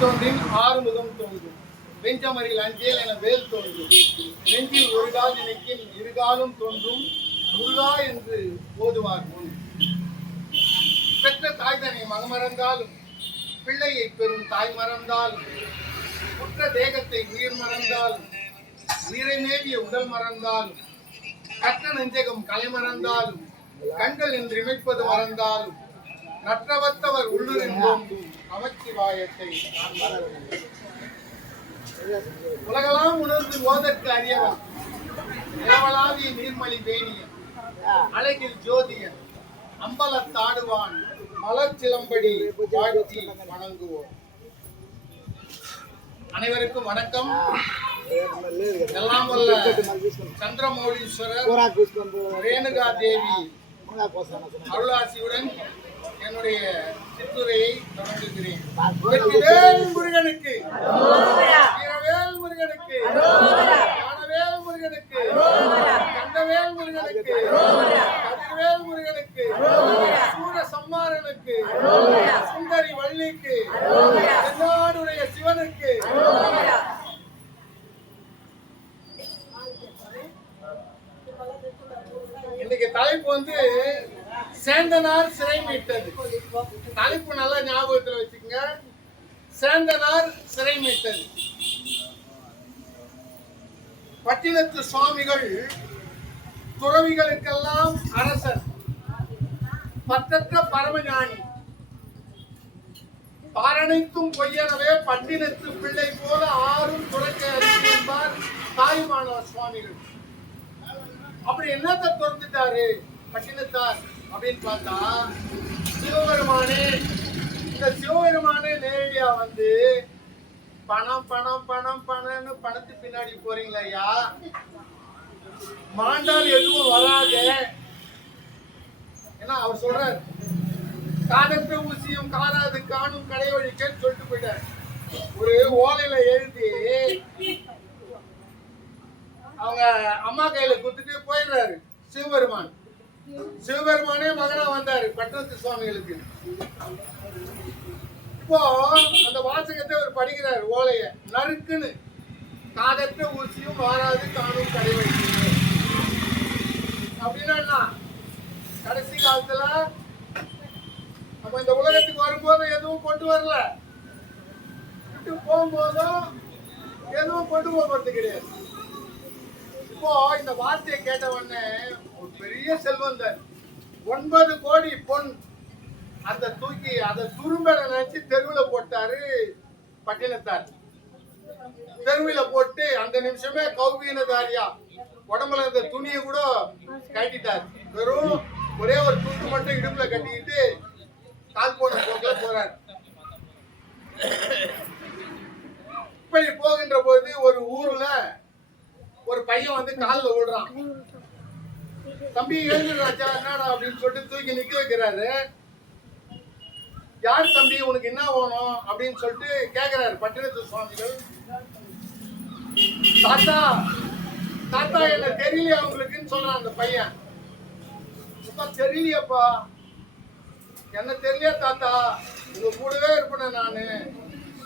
தோன்றின் ஆறுமுகம் தோன்றும் வெஞ்சமரில் அஞ்சேல் என வேல் தோன்றும் நெஞ்சில் ஒரு கால் நினைக்கின் இருகாலும் தோன்றும் முருகா என்று ஓதுவார் முன். பெற்ற தாய் தன்னை மகமறந்தாலும் பிள்ளையை பெறும் தாய் மறந்தாலும் உற்ற தேகத்தை உயிர் மறந்தாலும் உயிரை மேவிய உடல் மறந்தாலும் கற்ற நெஞ்சகம் கலை மறந்தாலும் கண்கள் என்று இமைப்பது மறந்தாலும் நற்றவத்தவர் உள்ளுரின் தோன்றும் நமச்சிவாயத்தை நான் மறந்தேன். உலகெல்லாம் உணர்ந்து ஓதற்கு அறியவன் நிலவலாவிய நீர்மலி வேணியன் அழகில் ஜோதியன் அம்பலத்தாடுவான் மலர் சிலம்படி வாழ்த்தி வணங்குவோம். அனைவருக்கும் வணக்கம். எல்லாம் வல்ல சந்திரமௌலீஸ்வரர் ரேணுகா தேவி அருளாசியுடன் என்னுடைய சிற்றுரையை தொடங்குகிறேன். வெற்றிவேல் முருகனுக்கு, வீரவேல் முருகனுக்கு, ஞானவேல் முருகனுக்கு, கந்தவேல் முருகனுக்கு, கதிர்வேல் முருகனுக்கு, சூர சம்மாரனுக்கு, சுந்தரி வள்ளிக்கு, என்னாடுடைய சிவனுக்கு. இன்னைக்கு தலைப்பு வந்து சேந்தனார் சிறை மீட்டது. தலைப்பு நல்லா ஞாபகத்தில் வச்சுக்கோங்க. சேந்தனார் சிறை மீட்டது. பட்டினத்து சுவாமிகள் துறவிகளுக்கெல்லாம் அரசர், பற்றற்ற பரமஞானி, பாரணைத்தும் பொய்யனவே பட்டினத்து பிள்ளை போல ஆறும் துறக்க அறிவு என்பார் தாய்மானவர் சுவாமிகள். அப்படி என்னத்தை துறந்துட்டாரு பட்டினத்தார் அப்படின்னு பார்த்தா, சிவபெருமானே, இந்த சிவபெருமானே நேரடியா வந்து பணம் பணம் பணம் பணம்னு பணத்து பின்னாடி போறீங்களா ஐயா, மாண்டால் எதுவும் வராது. ஏன்னா அவர் சொல்றார், காதற்ற ஊசியும் காராது காணும் கடை வழிக்கன்னு சொல்லிட்டு போயிட்டார். ஒரு ஓலையில எழுதி அவங்க அம்மா கையில கொடுத்துட்டு போயிடுறாரு சிவபெருமான். சிவபெருமானே மகனா வந்தாரு பட்டத்து சுவாமிகளுக்கு. இப்போ அந்த வாசகத்தை அவர் படிக்கிறார் ஓலைய, நறுக்குன்னு காதற்ற ஊசியும் மாறாது காணும் கடை வைக்கணும் அப்படின்னா, கடைசி காலத்துல நம்ம இந்த உலகத்துக்கு வரும்போது எதுவும் கொண்டு வரல, விட்டு போகும்போதும் எதுவும் கொண்டு போகிறது கிடையாது. இப்போ இந்த வார்த்தையை கேட்ட உடனே ஒரு பெரிய செல்வந்தர் 9 கோடி பொன் அந்த தூக்கி அதை துரும்பெற நினைச்சு தெருவில் போட்டாரு பட்டினத்தார். தெருவில் போட்டு அந்த நிமிஷமே கௌபீனதாரியா உடம்புல இருந்த துணியை கூட கட்டிட்டார். வெறும் ஒரே ஒரு துண்டு மட்டும் இடுப்புல கட்டிக்கிட்டு கால் போன போக்குல போறார். இப்படி போகின்ற போது ஒரு ஊர்ல ஒரு பையன் வந்து காலில் விடுறான். தம்பி எழுதுறாச்சா என்னடா அப்படின்னு சொல்லிட்டு தூக்கி நிக்க வைக்கிறாரு. யார் தம்பி, உனக்கு என்ன வேணும் அப்படின்னு சொல்லிட்டு கேட்கிறாரு பட்டினத்து சுவாமிகள். தாத்தா தாத்தா என்ன தெரியலையா உங்களுக்குன்னு சொல்றான் அந்த பையன். தெரியலையாப்பா, என்ன தெரியலையா தாத்தா, உங்க கூடவே இருப்பேன் நானு,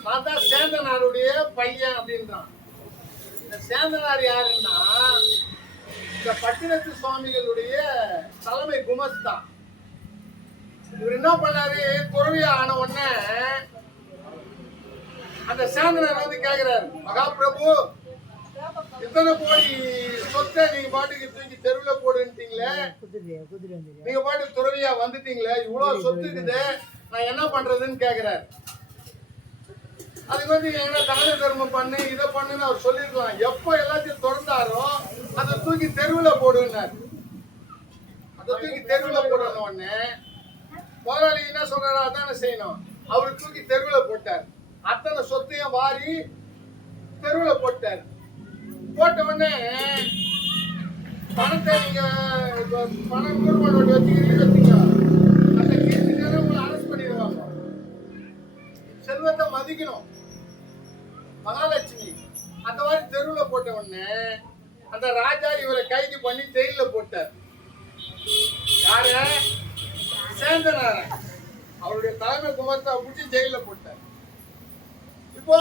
நான் தான் சேந்தனாருடைய பையன் அப்படின்றான். இந்த சேந்தனார் யாருன்னா இந்த பட்டினத்து சுவாமிகளுடைய தலைமை குமஸ்தா. இவர் என்ன பண்ணாரு, துறவியா ஆன உடனே அந்த சேந்தனார் வந்து கேக்குறாரு, மகாபிரபு இத்தனை கோடி சொத்தை நீங்க பாட்டுக்கு தூக்கி தெருவில் போடுட்டீங்களே, நீங்க பாட்டுக்கு துறவியா வந்துட்டீங்களே, இவ்வளவு சொத்து இருக்குது, நான் என்ன பண்றதுன்னு கேக்குறாரு. அதுக்கு வந்து எங்கன்னா தான தர்மம் பண்ணு இதை பண்ணுன்னு அவர் சொல்லிருக்கலாம். எப்போ எல்லாத்தையும் திறந்தாரோ அதை தூக்கி தெருவில் போடுனார். அதை தூக்கி தெருவில் போடணும். உடனே முதலாளி என்ன சொல்றாரோ அதான செய்யணும். அவரு தூக்கி தெருவில் போட்டார். அத்தனை சொத்தையும் வாரி தெருவில் போட்டார். போட்ட உடனே பணத்தை நீங்க பணம் கூடுபாடு வச்சுக்கிறீங்க வச்சுங்க, அந்த கீர்த்திக்கார உங்களை அரெஸ்ட் பண்ணிடுவாங்க. செல்வத்தை மதிக்கணும். மகாலட்சுமி அந்த மாதிரி தெருவில் போட்ட உடனே அந்த ராஜா இவரை கைது பண்ணி ஜெயில போட்டார். யார? சேந்தனார. அவருடைய தலைமை குமரத்தை பிடிச்சி ஜெயில போட்டார். இப்போ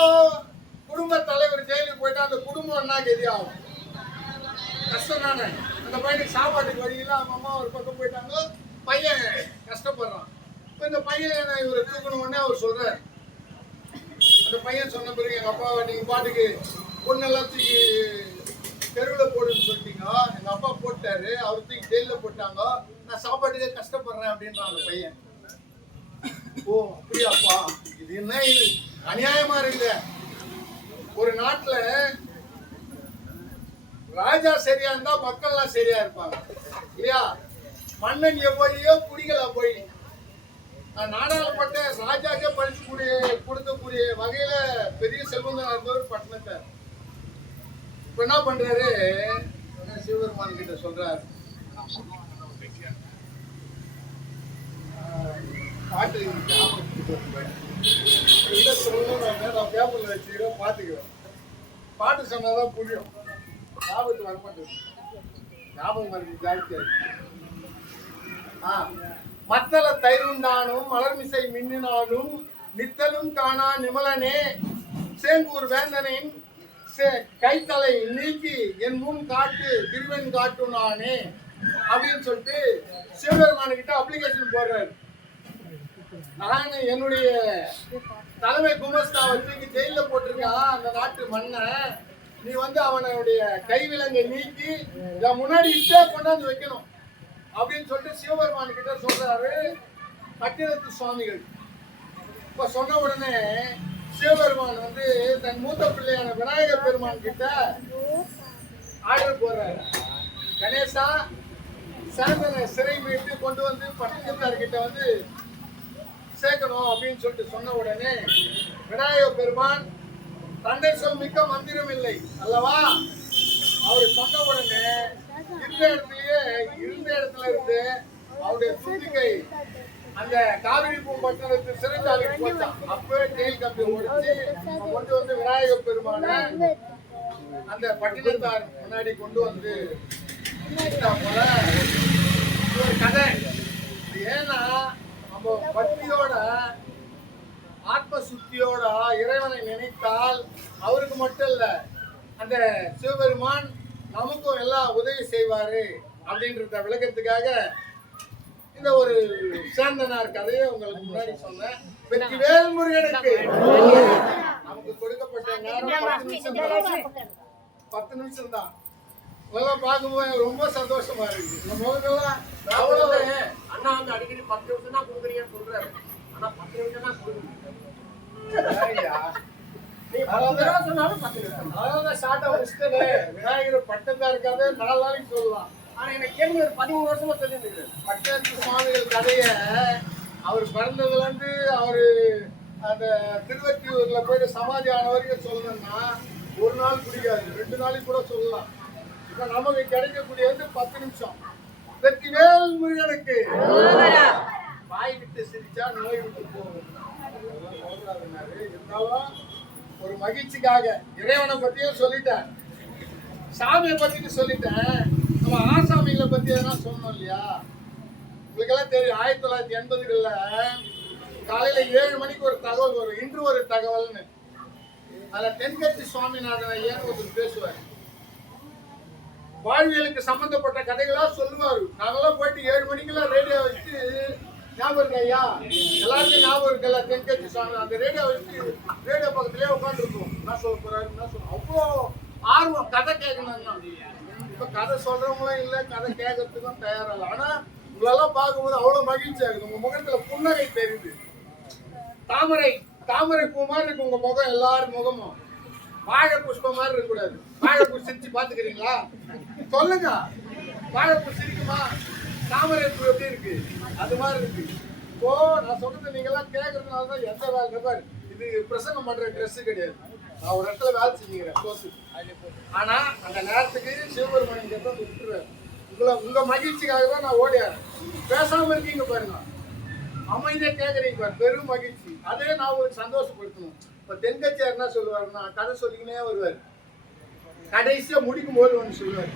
குடும்ப தலைவர் ஜெயிலுக்கு போயிட்டா அந்த குடும்பம் என்ன கதி ஆகும்? கஷ்டம் தானே. அந்த பையனுக்கு சாப்பாட்டுக்கு வழியில அவங்க அம்மா ஒரு பக்கம் போயிட்டாங்க, பையன் கஷ்டப்படுறான். இப்போ இந்த பையன் இவரை தூக்கணும் உடனே அவர் சொல்றாரு. அந்த பையன் சொன்ன பிறகு எங்க அப்பாவை நீங்க பாட்டுக்கு பொண்ணெல்லாம் தூக்கி தெருவில் போடுன்னு சொல்லிட்டீங்க, எங்க அப்பா போட்டாரு, அவர் தூக்கி ஜெயிலில் போட்டாங்க, நான் சாப்பாட்டுக்கே கஷ்டப்படுறேன் அப்படின்றான் அந்த பையன். ஓ அப்படியாப்பா, இது என்ன இது அநியாயமா இருக்குது. ஒரு நாட்டுல ராஜா சரியா இருந்தா மக்கள்லாம் சரியா இருப்பாங்க இல்லையா? மன்னன் எவ்வளியோ குடிகள போய் நாடாளுமன்ற ராஜாக்கே பரிசு கொடுக்கக்கூடிய வகையில பெரிய செல்வந்தனா இருந்தவர் பட்டணத்தை இப்ப என்ன பண்றாரு? சிவபெருமான் கிட்ட சொல்றாரு, பாட்டு நான் பேப்பர்ல வச்சுக்கிறேன், பாத்துக்கிறேன். பாட்டு சொன்னாதான் புரியும், ஞாபகத்துக்கு வரமாட்டேன். ஞாபகம் வருது ஜாஸ்தியா. மத்தள தயிருண்டானும் மலர்மிசை மின்னினாலும் நித்தலும் காணா நிமலனே சேங்கூர் வேந்தனின் கைத்தலை நீக்கி என் முன் காட்டு திருவன் காட்டு நானே அப்படின்னு சொல்லிட்டு சிவபெருமான கிட்ட அப்ளிகேஷன் போடுறாரு. நான் என்னுடைய தலைமை குமஸ்தாவை தூக்கி ஜெயில போட்டிருக்கான் அந்த நாட்டு மன்னன், நீ அவனுடைய கைவிலங்கை நீக்கி முன்னாடி இட்டே கொண்டாந்து வைக்கணும் அப்படின்னு சொல்லிட்டு சிவபெருமான் கிட்ட சொல்றாரு பட்டினத்து சுவாமிகள். இப்ப சொன்ன உடனே சிவபெருமான் தன் மூத்த பிள்ளையான விநாயகர் பெருமான் கிட்ட ஆர்டர் போடுறாரு. கணேசா, சாந்தனை சிறை மீட்டு கொண்டு பட்டினத்தார்கிட்ட சேர்க்கணும் அப்படின்னு சொல்லிட்டு சொன்ன உடனே விநாயகர் பெருமான் தந்தை சொல் மிக்க மந்திரம் இல்லை அல்லவா, அவர் சொன்ன உடனே இருந்த இடத்துல இருந்து அவருடைய துதிக்கை அந்த காவிரி பூம்பட்டினத்து சிறைச்சாலைக்கு போச்சான். அப்பவே ஜெயில் கம்பி ஓடிச்சு கொண்டு விநாயகர் பெருமான அந்த பட்டினத்தார் முன்னாடி கொண்டு போல ஒரு கதை. ஏன்னா நம்ம பக்தியோட ஆத்ம சுத்தியோட இறைவனை நினைத்தால் அவருக்கு மட்டும் இல்ல அந்த சிவபெருமான் நமக்கும் எல்லாம் உதவி செய்வாரு அப்படின்றத விளக்கத்துக்காக இந்த ஒரு சேந்தனார் கதையை உங்களுக்கு முன்னாடி சொன்னேன். வெற்றிவேல் முருகனுக்கு நமக்கு கொடுக்கப்பட்ட நேரம் 10 நிமிஷம் தான். இதெல்லாம் பார்க்கும்போது ரொம்ப சந்தோஷமா இருக்கு. இந்த முகங்கள்லாம் அவ்வளவு அண்ணா அடிக்கடி 10 நிமிஷம் தான் கொடுக்குறீங்கன்னு சொல்றாரு. ஆனா 10 நிமிஷம் தான் கொடுக்குறீங்க. விநாயகர் பட்டத்தா இருக்காது 4 நாளைக்கு சொல்லலாம். ஆனா எனக்கு கேள்வி ஒரு 13 வருஷமா சொல்லிட்டு பட்டத்து சுவாமிகள் கதைய அவர் பிறந்ததுல இருந்து அவரு அந்த திருவத்தியூர்ல போயிட்டு சமாதி ஆன வரைக்கும் சொல்லணும்னா ஒரு நாள் பிடிக்காது, 2 நாளைக்கு கூட சொல்லலாம். இப்ப நமக்கு கிடைக்கக்கூடியது 10 நிமிஷம். வெற்றிவேல் முருகனுக்கு வாய் விட்டு சிரிச்சா நோய் விட்டு போகும். இருந்தாலும் ஒரு மகிழ்ச்சிக்காக இறைவனை பத்தியும் சொல்லிட்டேன், சாமியை பத்தியும் சொல்லிட்டேன். நம்ம ஆசாமிகளை பத்தி எதனா சொல்லணும் இல்லையா? உங்களுக்கு எல்லாம் தெரியும் 1980களில் காலையில 7 மணிக்கு ஒரு தகவல் வரும், இன்று ஒரு தகவல்னு. அதுல தென்கட்சி சுவாமிநாதன் ஐயர் ஒருத்தர் பேசுவார். வாழ்வியலுக்கு சம்பந்தப்பட்ட கதைகளா சொல்லுவாரு. நாங்கெல்லாம் போயிட்டு 7 மணிக்கெல்லாம் ரேடியோ வச்சு ஞாபகம் இருக்கு ஐயா, எல்லாருக்கும் ஞாபகம் இருக்குல்ல தென்கட்சி சுவாமி, அந்த ரேடியோ வச்சு ரேடியோ பக்கத்திலே உட்காந்துருக்கோம். என்ன சொல்ல போறாரு, என்ன சொல்ல அவ்வளோ ஆர்வம் கதை கேட்கணும். இப்ப கதை சொல்றவங்களும் இல்லை, கதை கேட்கறதுக்கும் தயாரில்லை. ஆனா உங்களெல்லாம் பார்க்கும்போது அவ்வளவு மகிழ்ச்சி ஆகுது. உங்க முகத்துல புன்னகை தெரியுது. தாமரை பூ மாதிரி இருக்கு உங்க முகம். எல்லாரும் முகமும் வாழை புஷ்பம் மாதிரி இருக்க கூடாது. வாழைப்பூ சிரிச்சு பாத்துக்கிறீங்களா? சொல்லுங்க, வாழைப்பூ சிரிக்குமா? தாமரை பூ எப்படி இருக்கு? அது மாதிரி இருக்கு. இப்போ நான் சொல்றது நீங்க எல்லாம் கேட்கறதுனாலதான் எந்த வேலை பாரு, இது பிரசங்கம் பண்ற ட்ரெஸ் கிடையாது. நான் ஒரு இடத்துல வேலை செஞ்சுக்கிறேன். ஆனா அந்த நேரத்துக்கு சிவபெருமான் கேட்டா விட்டுருவேன். உங்க மகிழ்ச்சிக்காக தான் நான் ஓடியாரு. பேசாம இருக்கீங்க பாருங்க, அமைதியா கேட்கறீங்க பாரு, பெரும் மகிழ்ச்சி. அதே நான் ஒரு சந்தோஷப்படுத்தணும். இப்ப தென்கட்சியார் என்ன சொல்லுவாருன்னா கதை சொல்லிக்கினே வருவார். கடைசியா முடிக்கும் போது ஒண்ணு சொல்லுவார்.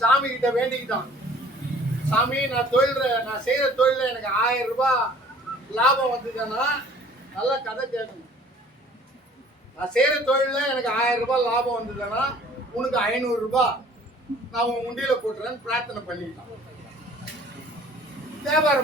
சாமி கிட்ட வேண்டிக்கிட்டான், சாமி நான் செய்யற தொழில எனக்கு 1000 ரூபாய் லாபம் வந்ததுன்னா நல்லா கதை கேட்கணும். நான் செய்யற தொழில எனக்கு 1000 ரூபாய் லாபம் வந்ததுன்னா உனக்கு 500 ரூபாய் நான் உன் உண்டியில போட்டுறேன்னு பிரார்த்தனை பண்ணிட்டான். வியாபாரம்